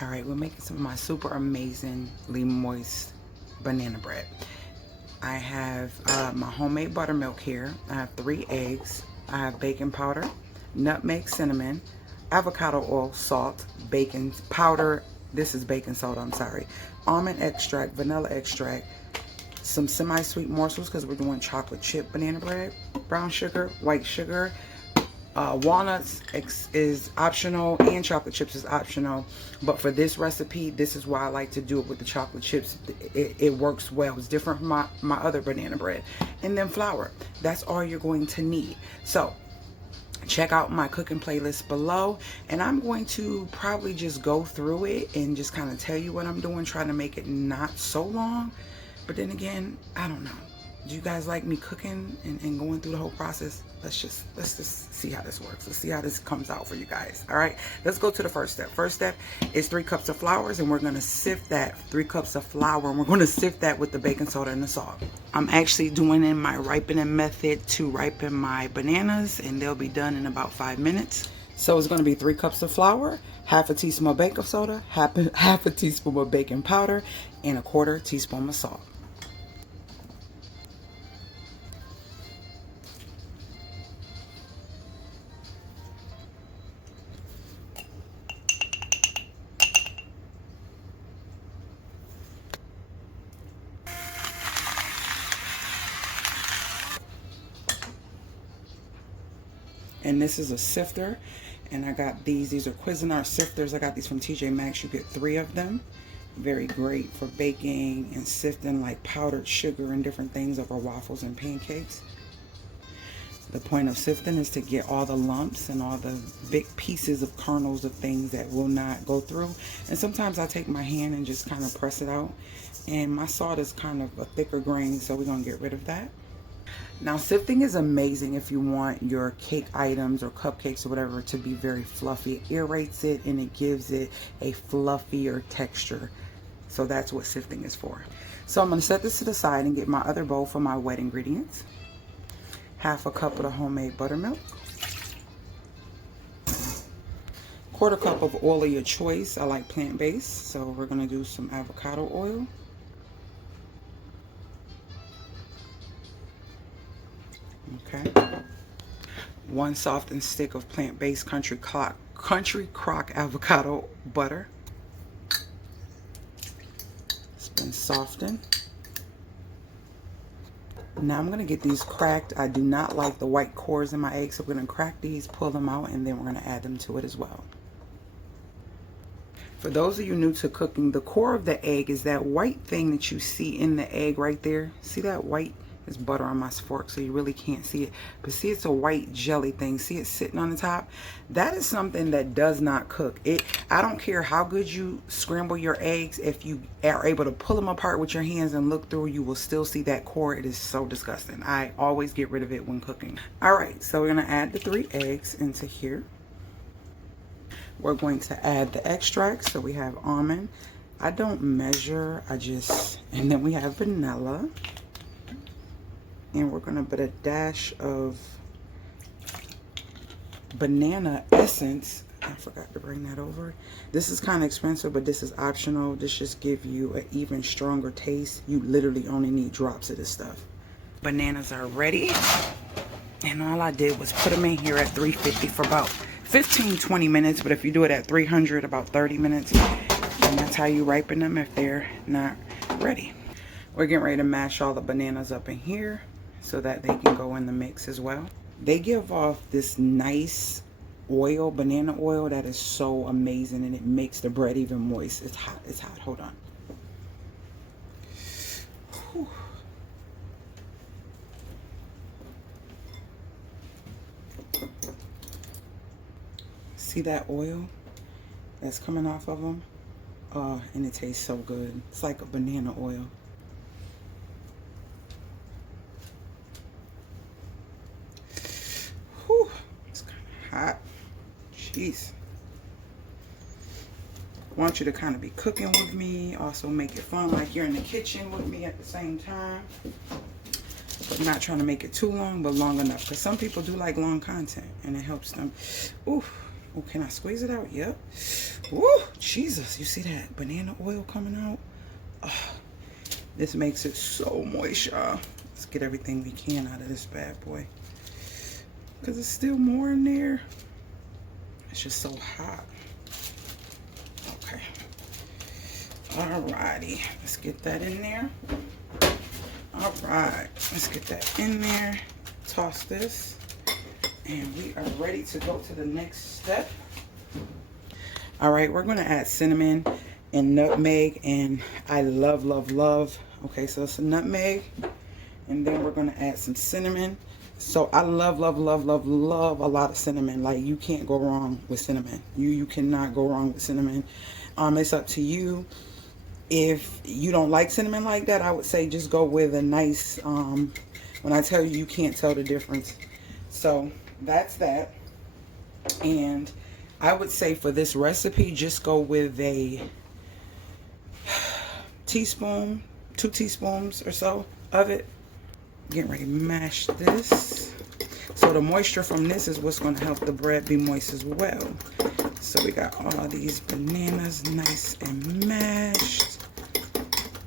All right, we're making some of my super amazingly moist banana bread. I have my homemade buttermilk here. I have 3 eggs. I have baking powder, nutmeg, cinnamon, avocado oil, salt, baking powder. This is baking soda, I'm sorry. Almond extract, vanilla extract, some semi-sweet morsels because we're doing chocolate chip banana bread, brown sugar, white sugar, walnuts is optional and chocolate chips is optional, but for this recipe, this is why I like to do it with the chocolate chips. It works well. It's different from my other banana bread. And then flour. That's all you're going to need. So check out my cooking playlist below, and I'm going to probably just go through it and just kind of tell you what I'm doing, trying to make it not so long. But then again, I don't know. Do you guys like me cooking and going through the whole process? Let's just see how this works. Let's see how this comes out for you guys. All right, let's go to the first step. First step is 3 cups of flour, and we're gonna sift that 3 cups of flour, and we're gonna sift that with the baking soda and the salt. I'm actually doing in my ripening method to ripen my bananas, and they'll be done in about 5 minutes. So it's gonna be 3 cups of flour, half a teaspoon of baking soda, half a teaspoon of baking powder, and a 1/4 teaspoon of salt. And this is a sifter, and I got these are Cuisinart sifters. I got these from TJ Maxx. You get 3 of them. Very great for baking and sifting like powdered sugar and different things over waffles and pancakes. The point of sifting is to get all the lumps and all the big pieces of kernels of things that will not go through. And sometimes I take my hand and just kind of press it out. And my salt is kind of a thicker grain, so we're gonna get rid of that. Now, sifting is amazing if you want your cake items or cupcakes or whatever to be very fluffy. It aerates it and it gives it a fluffier texture. So that's what sifting is for. So I'm going to set this to the side and get my other bowl for my wet ingredients. Half a cup of the homemade buttermilk. 1/4 cup of oil of your choice. I like plant-based, so we're going to do some avocado oil. Okay, 1 softened stick of plant-based country crock avocado butter. It's been softened. Now I'm going to get these cracked. I do not like the white cores in my eggs, so we're going to crack these, pull them out, and then we're going to add them to it as well. For those of you new to cooking, the core of the egg is that white thing that you see in the egg right there. See that white? There's butter on my fork, so you really can't see it. But see, it's a white jelly thing. See it sitting on the top? That is something that does not cook. I don't care how good you scramble your eggs. If you are able to pull them apart with your hands and look through, you will still see that core. It is so disgusting. I always get rid of it when cooking. All right, so we're going to add the 3 eggs into here. We're going to add the extract. So we have almond. I don't measure. And then we have vanilla. And we're going to put a dash of banana essence. I forgot to bring that over. This is kind of expensive, but this is optional. This just gives you an even stronger taste. You literally only need drops of this stuff. Bananas are ready. And all I did was put them in here at 350 for about 15-20 minutes. But if you do it at 300, about 30 minutes. And that's how you ripen them if they're not ready. We're getting ready to mash all the bananas up in here so that they can go in the mix as well. They give off this nice oil, banana oil, that is so amazing, and it makes the bread even moist. It's hot, it's hot. Hold on. Whew. See that oil that's coming off of them? Oh, and it tastes so good. It's like a banana oil. Whew, it's kind of hot. Jeez. I want you to kind of be cooking with me. Also make it fun, like you're in the kitchen with me at the same time. But not trying to make it too long, but long enough. Because some people do like long content, and it helps them. Ooh, Oh, can I squeeze it out? Yep. Woo, Jesus, you see that banana oil coming out? Oh, this makes it so moist, y'all. Let's get everything we can out of this bad boy, because there's still more in there. It's just so hot. Okay. Alrighty, let's get that in there. Alright, let's get that in there. Toss this. And we are ready to go to the next step. Alright, we're going to add cinnamon and nutmeg. And I love, love, love. Okay, so it's a nutmeg. And then we're going to add some cinnamon. So I love, love, love, love, love a lot of cinnamon. Like, you can't go wrong with cinnamon. You cannot go wrong with cinnamon. It's up to you. If you don't like cinnamon like that, I would say just go with a nice, when I tell you, you can't tell the difference. So that's that. And I would say for this recipe, just go with a teaspoon, 2 teaspoons or so of it. Getting ready to mash this. So the moisture from this is what's going to help the bread be moist as well. So we got all these bananas nice and mashed.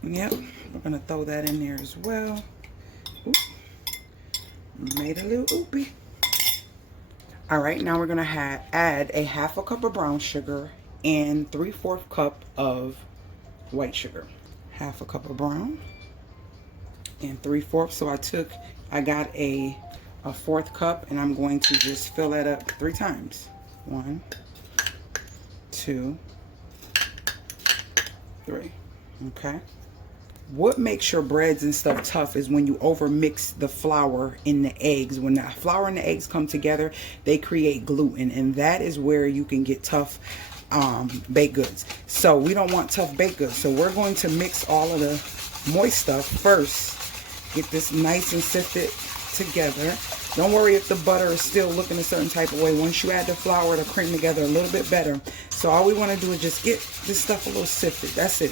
Yep, we're going to throw that in there as well. Oop. Made a little oopie. All right, now we're going to add a 1/2 cup of brown sugar and 3/4 cup of white sugar. 1/2 cup of brown and 3/4. So I got a 1/4 cup, and I'm going to just fill that up 3 times. 1, 2, 3. Okay. What makes your breads and stuff tough is when you over mix the flour in the eggs. When the flour and the eggs come together, they create gluten, and that is where you can get tough baked goods. So we don't want tough baked goods. So we're going to mix all of the moist stuff first. Get this nice and sifted together. Don't worry if the butter is still looking a certain type of way. Once you add the flour, it'll cream together a little bit better. So all we want to do is just get this stuff a little sifted. That's it.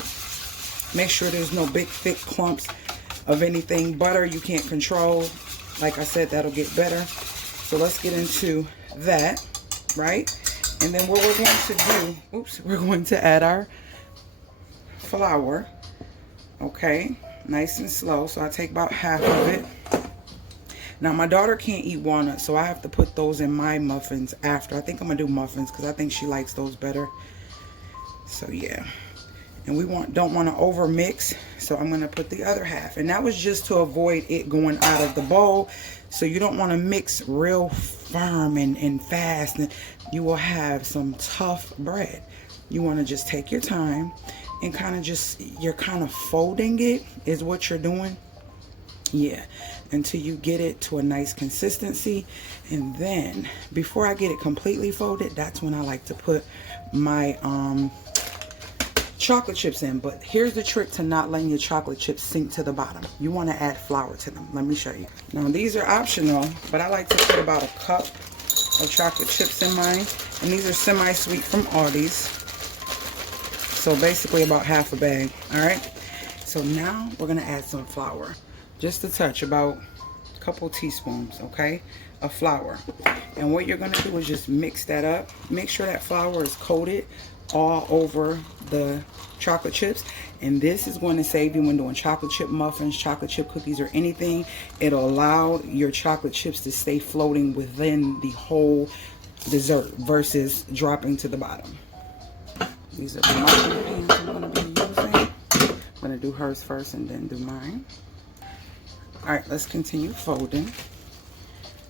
Make sure there's no big thick clumps of anything. Butter you can't control. Like I said, that'll get better. So let's get into that, right? And then what we're going to do, oops, we're going to add our flour. Okay, nice and slow. So I take about 1/2 of it. Now my daughter can't eat walnuts, so I have to put those in my muffins after. I think I'm gonna do muffins because I think she likes those better. So yeah. And we don't want to over mix, so I'm going to put the other 1/2, and that was just to avoid it going out of the bowl. So you don't want to mix real firm and fast, and you will have some tough bread. You want to just take your time and kind of you're kind of folding it is what you're doing. Yeah, until you get it to a nice consistency. And then before I get it completely folded, that's when I like to put my chocolate chips in. But here's the trick to not letting your chocolate chips sink to the bottom. You want to add flour to them. Let me show you. Now these are optional, but I like to put about 1 cup of chocolate chips in mine, and these are semi-sweet from Aldi's. So basically about 1/2 a bag. All right, so now we're gonna add some flour, just a touch, about a couple teaspoons, okay, of flour. And what you're gonna do is just mix that up. Make sure that flour is coated all over the chocolate chips, and this is going to save you when doing chocolate chip muffins, chocolate chip cookies, or anything. It'll allow your chocolate chips to stay floating within the whole dessert versus dropping to the bottom. These are the muffin pans I'm going to be using. I'm going to do hers first and then do mine. Alright, let's continue folding.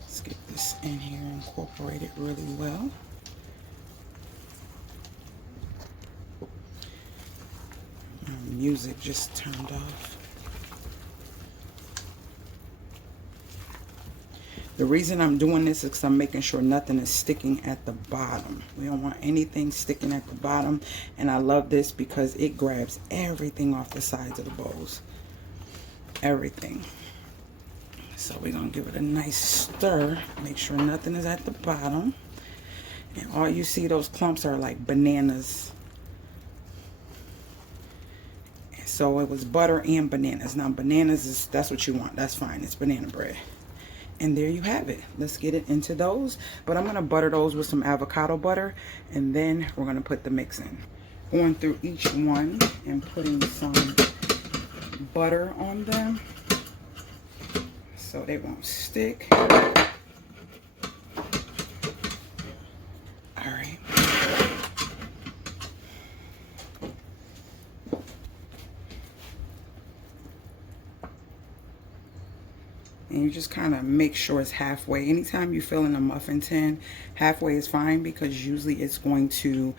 Let's get this in here and incorporate it really well. Music just turned off. The reason I'm doing this is because I'm making sure nothing is sticking at the bottom. We don't want anything sticking at the bottom. And I love this because it grabs everything off the sides of the bowls. Everything. So we're going to give it a nice stir. Make sure nothing is at the bottom. And all you see, those clumps are like bananas. So it was butter and bananas. Now bananas that's what you want. That's fine. It's banana bread. And there you have it. Let's get it into those. But I'm gonna butter those with some avocado butter, and then we're gonna put the mix in. Going through each one and putting some butter on them so they won't stick. Alright. And you just kind of make sure it's halfway. Anytime you fill in a muffin tin, halfway is fine, because usually it's going to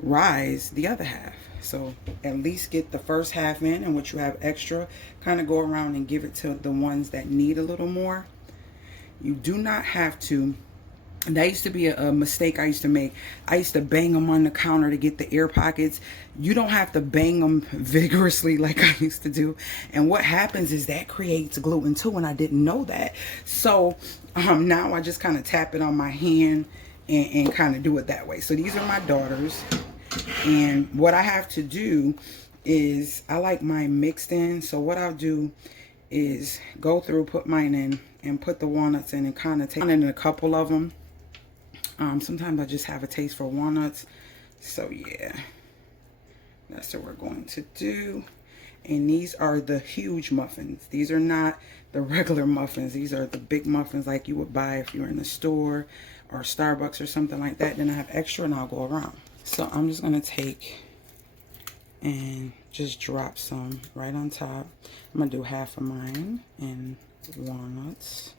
rise the other half. So at least get the first half in, and what you have extra, kind of go around and give it to the ones that need a little more. You do not have to. And that used to be a mistake I used to make. I used to bang them on the counter to get the air pockets. You don't have to bang them vigorously like I used to do. And what happens is that creates gluten too, and I didn't know that. So now I just kind of tap it on my hand and kind of do it that way. So these are my daughters. And what I have to do is, I like mine mixed in. So what I'll do is go through, put mine in, and put the walnuts in, and kind of take in a couple of them. Sometimes I just have a taste for walnuts. So yeah, that's what we're going to do. And these are the huge muffins. These are not the regular muffins. These are the big muffins like you would buy if you were in the store or Starbucks or something like that. Then I have extra, and I'll go around. So I'm just going to take and just drop some right on top. I'm going to do half of mine in walnuts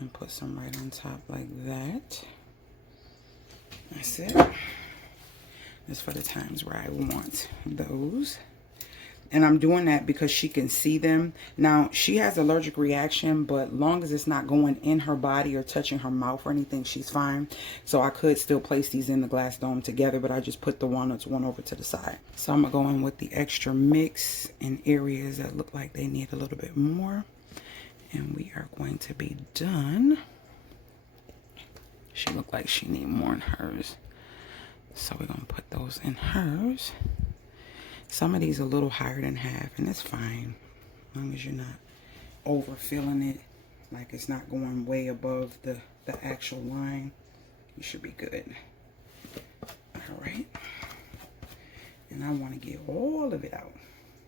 and put some right on top like that. That's it. That's for the times where I want those. And I'm doing that because she can see them. Now, she has allergic reaction, but long as it's not going in her body or touching her mouth or anything, she's fine. So I could still place these in the glass dome together, but I just put the walnuts one over to the side. So I'm going to go in with the extra mix in areas that look like they need a little bit more. And we are going to be done. She looked like she needs more in hers. So we're going to put those in hers. Some of these are a little higher than half, and that's fine. As long as you're not overfilling it, like it's not going way above the actual line, you should be good. Alright. And I want to get all of it out.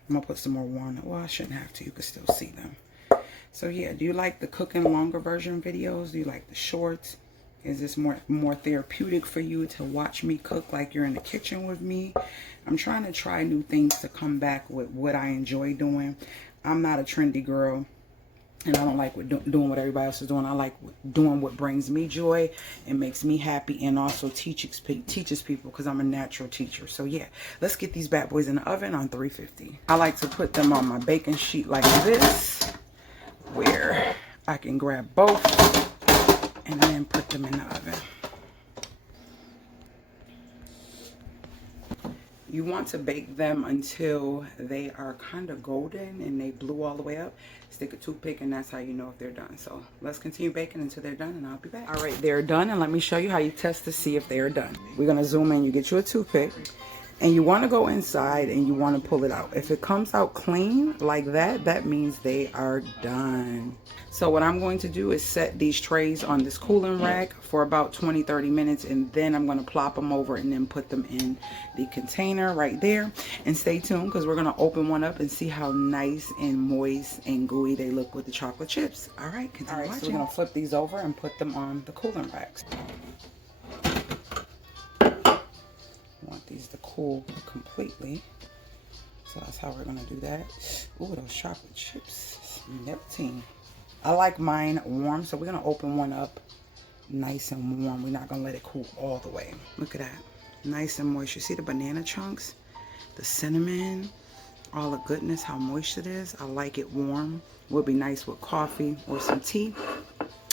I'm going to put some more walnut. Well, I shouldn't have to. You can still see them. So yeah, do you like the cooking longer version videos? Do you like the shorts? Is this more therapeutic for you to watch me cook like you're in the kitchen with me? I'm trying to try new things to come back with what I enjoy doing. I'm not a trendy girl, and I don't like doing what everybody else is doing. I like doing what brings me joy and makes me happy, and also teaches people, because I'm a natural teacher. So yeah, let's get these bad boys in the oven on 350. I like to put them on my baking sheet like this, where I can grab both and then put them in the oven. You want to bake them until they are kind of golden and they blue all the way up. Stick a toothpick, and that's how you know if they're done. So let's continue baking until they're done, and I'll be back. All right, they're done, and let me show you how you test to see if they are done. We're gonna zoom in. You get you a toothpick, and you want to go inside and you want to pull it out. If it comes out clean like that, that means they are done. So what I'm going to do is set these trays on this cooling rack for about 20-30 minutes, and then I'm going to plop them over and then put them in the container right there. And stay tuned, because we're going to open one up and see how nice and moist and gooey they look with the chocolate chips. All right, continue watching. So we're going to flip these over and put them on the cooling racks. Want these to cool completely, so that's how we're gonna do that. Ooh, those chocolate chips, melting. I like mine warm, so we're gonna open one up nice and warm. We're not gonna let it cool all the way. Look at that, nice and moist. You see the banana chunks, the cinnamon, all the goodness, how moist it is. I like it warm. Would be nice with coffee or some tea.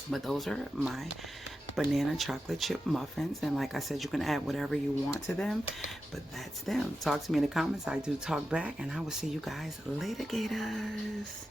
But those are my banana chocolate chip muffins, and like I said, you can add whatever you want to them, but that's them. Talk to me in the comments. I do talk back, and I will see you guys later, gators.